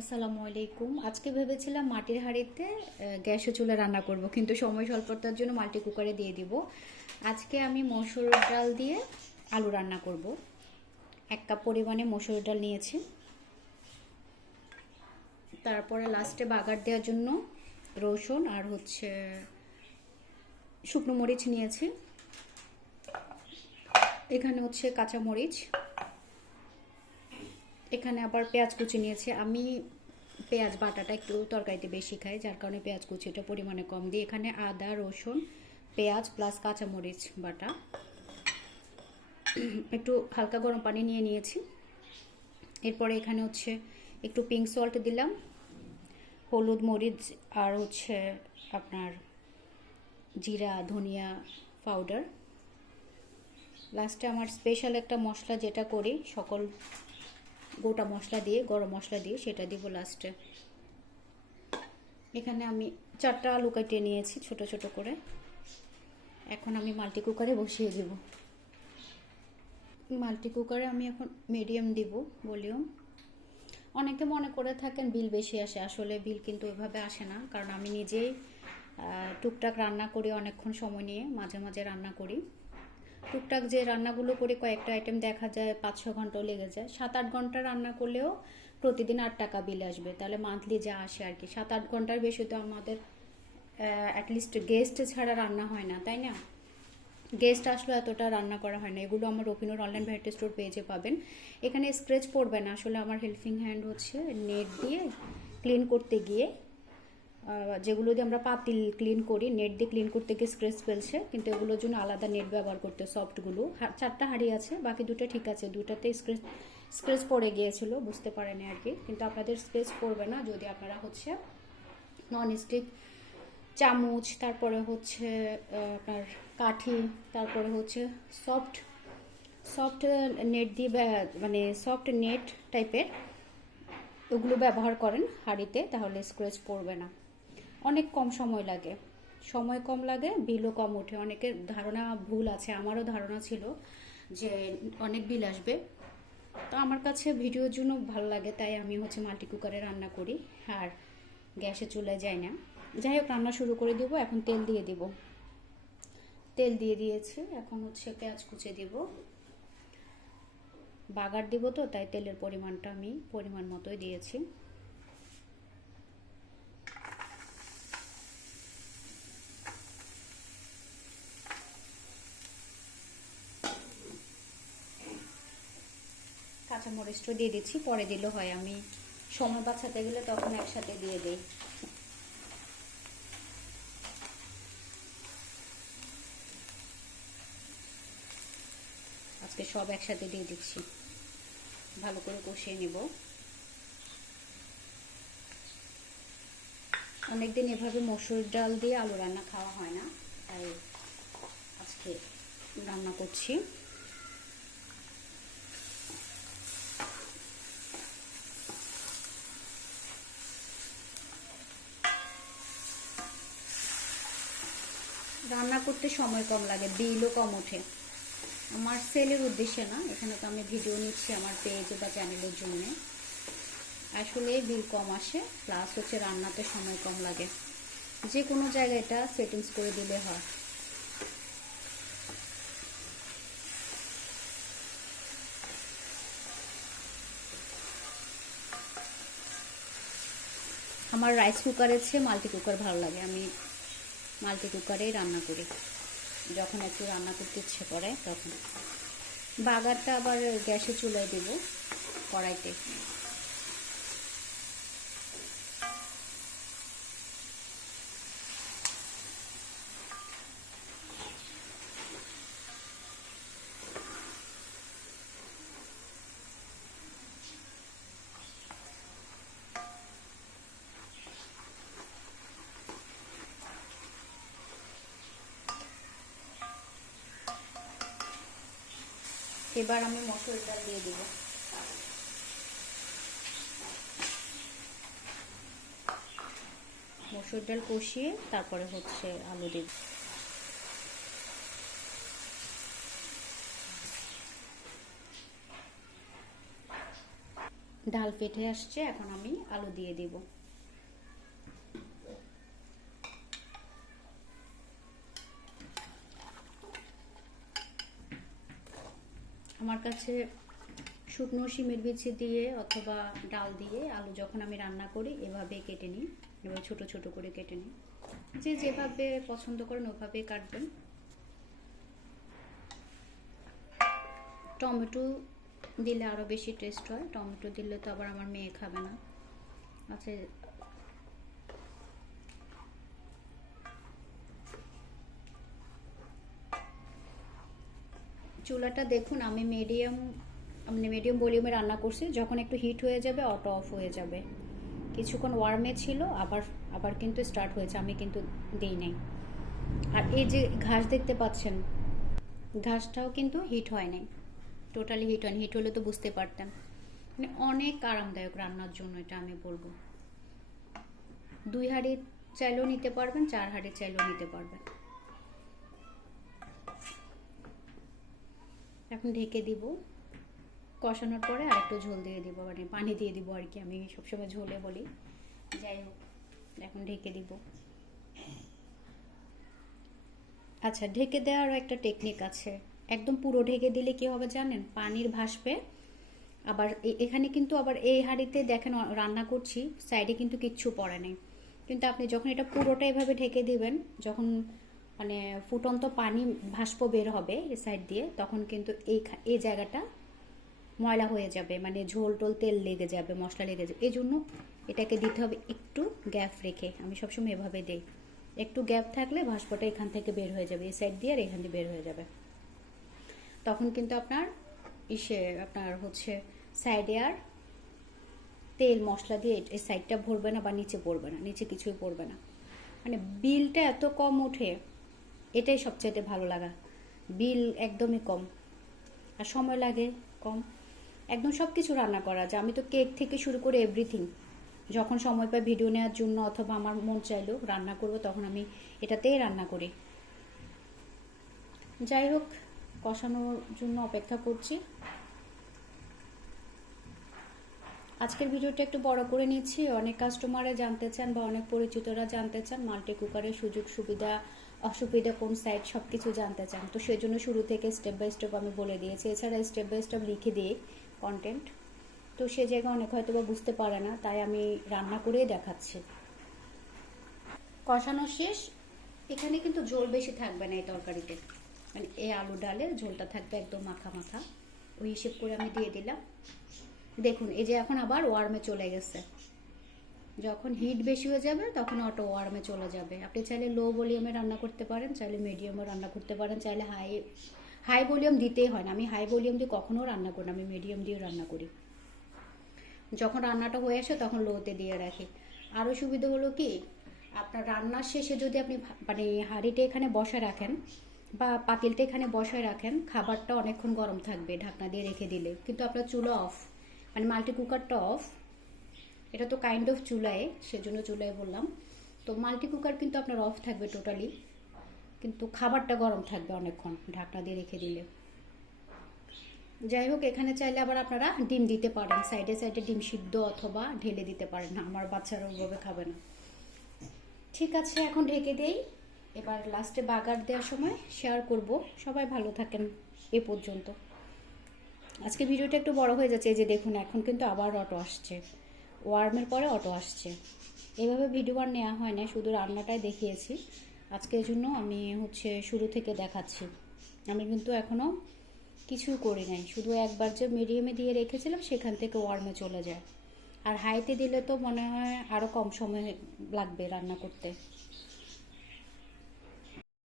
আসসালামু আলাইকুম। আজকে ভেবেছিলাম মাটির হাঁড়িতে গ্যাসে চুলা রান্না করব, কিন্তু সময় স্বল্পতার জন্য মাল্টি কুকারে দিয়ে দিব। আজকে আমি মসুর ডাল দিয়ে আলু রান্না করব। 1 কাপ পরিমাণে মসুর ডাল নিয়েছি। তারপরে লাস্টে বাগার দেওয়ার জন্য রসুন আর শুকনো মরিচ নিয়েছি। এখানে কাঁচা মরিচ, এখানে আবার পেঁয়াজ কুচি নিয়েছি। আমি পেঁয়াজ বাটাটা একটু তরকারিতে বেশি খাই, যার কারণে পেঁয়াজ কুচিটা পরিমাণে কম দিই। এখানে আদা, রসুন, পেঁয়াজ প্লাস কাঁচামরিচ বাটা। একটু হালকা গরম পানি নিয়ে নিয়েছি। এরপরে এখানে একটু পিঙ্ক সল্ট দিলাম, হলুদ, মরিচ আর আপনার জিরা ধনিয়া পাউডার। লাস্টে আমার স্পেশাল একটা মশলা যেটা করি সকল গোটা মশলা দিয়ে, গরম মশলা দিয়ে, সেটা দিব লাস্টে। এখানে আমি 4টা আলু কাটিয়ে নিয়েছি ছোট ছোট করে। এখন আমি মাল্টি কুকারে বসিয়ে দিব। মাল্টি কুকারে আমি এখন মিডিয়াম দিব ভলিউম। অনেকে মনে করে থাকেন বিল বেশি আসে, আসলে বিল কিন্তু ওইভাবে আসে না, কারণ আমি নিজেই টুকটাক রান্না করি, অনেকক্ষণ সময় নিয়ে মাঝে মাঝে রান্না করি। টুকটাক যে রান্নাগুলো করি কয়েকটা আইটেম দেখা যায় 5-6 ঘন্টাও লেগে যায়। 7-8 ঘন্টা রান্না করলেও প্রতিদিন 8 টাকা বিল আসবে, তাহলে মান্থলি যা আসে আর কি। 7-8 ঘন্টার বেশি তো আমাদের অ্যাটলিস্ট গেস্ট ছাড়া রান্না হয় না, তাই না? গেস্ট আসলে এতটা রান্না করা হয় না। এগুলো আমার রফিনুর অনলাইন ভ্যারাইটি স্টোর পেজে পাবেন। এখানে স্ক্র্যাচ পড়বে না, আসলে আমার হেল্পিং হ্যান্ড নেট দিয়ে ক্লিন করতে গিয়ে, যেগুলো দিয়ে আমরা পাতিল ক্লিন করি, নেট দিয়ে ক্লিন করতে গিয়ে স্ক্র্যাচ ফেলছে, কিন্তু এগুলোর জন্য আলাদা নেট ব্যবহার করতে। সফটগুলো 4টা হাঁড়ি আছে, বাকি 2টা ঠিক আছে, 2টাতে স্ক্র্যাচ পড়ে গিয়েছিল, বুঝতে পারেনি আর কি। কিন্তু আপনাদের স্ক্র্যাচ পড়বে না যদি আপনারা ননস্টিক চামচ, তারপরে আপনার কাঠি, তারপরে সফট সফট নেট দিয়ে, মানে সফট নেট টাইপের ওগুলো ব্যবহার করেন হাঁড়িতে, তাহলে স্ক্র্যাচ পড়বে না। অনেক কম সময় লাগে, সময় কম লাগে, বিলও কম ওঠে। অনেকের ধারণা ভুল আছে, আমারও ধারণা ছিল যে অনেক বিল আসবে। তো আমার কাছে ভিডিওর জন্য ভালো লাগে, তাই আমি মাল্টি কুকারে রান্না করি, আর গ্যাসে চুলায় যাই না। যাই হোক, রান্না শুরু করে দেবো। এখন তেল দিয়ে দিব। তেল দিয়ে দিয়েছি। এখন পেঁয়াজ কুচে দিব, বাগার দিব, তো তাই তেলের পরিমাণটা আমি পরিমাণ মতোই দিয়েছি। কাঁচামরিচটা দিয়ে দিচ্ছি, পরে দিলে হয়, আমি সময় বাঁচাতে গেলে তখন একসাথে দিয়ে দিই। আজকে সব একসাথে দিয়ে দিচ্ছি, ভালো করে কষিয়ে নিব। অনেকদিন এভাবে মসুর ডাল দিয়ে আলু রান্না খাওয়া হয় না, তাই আজকে রান্না করছি। রান্না করতে সময় কম লাগে, বিলও কম ওঠে। আমার সেলের উদ্দেশ্যে না, এখানে তো আমি ভিডিও নিচ্ছি আমার পেজ বা চ্যানেলের জন্য। আসলে বিল কম আসে, প্লাস রান্নাতে সময় কম লাগে। যে কোনো জায়গায় এটা সেটিংস করে দিলে হয়। আমার রাইস কুকারের চেয়ে মাল্টি কুকার ভালো লাগে। আমি মাল্টি কুকারেই রান্না করি, যখন একটু রান্না করতে ইচ্ছে করে তখন। বাগারটা আবার গ্যাসে চুলায় দেব, কড়াইতে। এবার আমি মসুর ডাল দিয়ে দেব। মসুর ডাল কষিয়ে তারপরে আলু দেব। ডাল ফেটে আসছে, এখন আমি আলু দিয়ে দিব। আমার কাছে শুকনো শিমের বিচি দিয়ে অথবা ডাল দিয়ে আলু যখন আমি রান্না করি এভাবে কেটে নিই, এবার ছোট ছোট করে কেটে নিই। যে যেভাবে পছন্দ করেন ওভাবেই কাটবেন। টমেটো দিলে আরও বেশি টেস্ট হয়, টমেটো দিলে তো আবার আমার মেয়ে খাবে না। আচ্ছা, চুলাটা দেখুন আমি মিডিয়াম ভলিউমে রান্না করছি। যখন একটু হিট হয়ে যাবে অটো অফ হয়ে যাবে। কিছুক্ষণ ওয়ার্মে ছিল, আবার আবার কিন্তু স্টার্ট হয়েছে, আমি কিন্তু দিই নাই। আর এই যে ঘাস দেখতে পাচ্ছেন, ঘাসটাও কিন্তু হিট হয় নাই, টোটালি হিট হয়নি। হিট হলে তো বুঝতে পারতেন। মানে অনেক আরামদায়ক রান্নার জন্য এটা আমি বলবো। 2 হাঁড়ি চাইলেও নিতে পারবেন, 4 হাঁড়ি চাইলেও নিতে পারবেন। এখন ঢেকে দিব। কষানোর পরে আর একটু ঝোল দিয়ে দিব, মানে পানি দিয়ে দিব আর কি, আমি সবসময় ঝোলে বলি। যাই হোক, এখন ঢেকে দিব। আচ্ছা, ঢেকে দেওয়ারও একটা টেকনিক আছে। একদম পুরো ঢেকে দিলে কি হবে জানেন, পানির ভাসবে। আবার এখানে কিন্তু আবার এই হাঁড়িতে দেখেন রান্না করছি, সাইডে কিন্তু কিচ্ছু পড়ে নেই। কিন্তু আপনি যখন এটা পুরোটা এভাবে ঢেকে দিবেন, যখন মানে ফুটন্ত পানি ভাসপ বের হবে এই সাইড দিয়ে, তখন কিন্তু এই জায়গাটা ময়লা হয়ে যাবে, মানে ঝোল টোল তেল লেগে যাবে, মশলা লেগে যাবে। এই জন্য এটাকে দিতে হবে একটু গ্যাপ রেখে। আমি সবসময় এভাবে দিই। একটু গ্যাপ থাকলে ভাস্পটা এখান থেকে বের হয়ে যাবে, এই সাইড দিয়ে আর এখান দিয়ে বের হয়ে যাবে। তখন কিন্তু আপনার আপনার হচ্ছে সাইডে আর তেল মশলা দিয়ে এই সাইডটা ভরবে না বা নিচে পড়বে না, নিচে কিছুই পড়বে না। মানে বিলটা এত কম ওঠে, এটাই সবচাইতে ভালো লাগা। বিল একদমই কম আর সময় লাগে কম। একদম সব কিছু রান্না করা যায়। আমি তো কেক থেকে শুরু করে এভরিথিং, যখন সময় পাই ভিডিও নেওয়ার জন্য অথবা আমার মন চাইলেও রান্না করব, তখন আমি এটাতেই রান্না করি। যাই হোক, কষানোর জন্য অপেক্ষা করছি। আজকের ভিডিওটা একটু বড় করে নিচ্ছি। অনেক কাস্টমারে জানতে চান বা অনেক পরিচিতরা জানতে চান মাল্টি কুকারের সুযোগ সুবিধা অসুবিধা কোন সাইড, সব কিছু জানতে চান। তো সেজন্য শুরু থেকে স্টেপ বাই স্টেপ আমি বলে দিয়েছি। এছাড়া স্টেপ বাই স্টেপ লিখে দিই কন্টেন্ট, তো সে জায়গায় অনেক হয়তো বা বুঝতে পারে না, তাই আমি রান্না করেই দেখাচ্ছি। কষানো শেষ। এখানে কিন্তু ঝোল বেশি থাকবে না এই তরকারিতে, মানে এই আলু ডালের ঝোলটা থাকবে একদম মাখা মাখা। ওই হিসেব করে আমি দিয়ে দিলাম। দেখুন এই যে এখন আবার ওয়ার্মে চলে গেছে। যখন হিট বেশি হয়ে যাবে তখন অটো ওয়ার্মে চলে যাবে। আপনি চাইলে লো ভলিউমে রান্না করতে পারেন, চাইলে মিডিয়ামে রান্না করতে পারেন, চাইলে হাই ভলিউম দিতেই হয় না। আমি হাই ভলিউম দিয়ে কখনো রান্না করি না, আমি মিডিয়াম দিয়ে রান্না করি। যখন রান্নাটা হয়ে আসে তখন লোতে দিয়ে রাখি। আরও সুবিধা হলো কি, আপনার রান্নার শেষে যদি আপনি মানে হাঁড়িটা এখানে বসায় রাখেন বা পাতিলটা এখানে বসায় রাখেন, খাবারটা অনেকক্ষণ গরম থাকবে ঢাকনা দিয়ে রেখে দিলে। কিন্তু আপনার চুলা অফ, মানে মাল্টি কুকারটা অফ। এটা তো কাইন্ড অফ চুলায়, সেজন্য চুলায় বললাম। তো মাল্টি কুকার কিন্তু আপনার অফ থাকবে টোটালি, কিন্তু খাবারটা গরম থাকবে অনেকক্ষণ ঢাকনা দিয়ে রেখে দিলে। যাই হোক, এখানে চাইলে আবার আপনারা ডিম দিতে পারেন, সাইডে সাইডে ডিম সিদ্ধ অথবা ঢেলে দিতে পারেন। না, আমার বাচ্চারা ওইভাবে খাবে না। ঠিক আছে, এখন ঢেকে দেই। এবার লাস্টে বাগার দেওয়ার সময় শেয়ার করব। সবাই ভালো থাকেন এ পর্যন্ত। আজকে ভিডিওটা একটু বড় হয়ে যাচ্ছে। এই যে দেখুন, এখন কিন্তু আবার অটো আসছে, ওয়ার্মের পরে অটো আসছে। এভাবে ভিডিও আর নেওয়া হয় না, শুধু রান্নাটাই দেখিয়েছি আজকের জন্য। আমি হচ্ছে শুরু থেকে দেখাচ্ছি। আমি কিন্তু এখনও কিছু করি নাই, শুধু একবার যে মিডিয়ামে দিয়ে রেখেছিলাম সেখান থেকে ওয়ার্মে চলে যায়। আর হাইতে দিলে তো মনে হয় আরও কম সময় লাগবে রান্না করতে।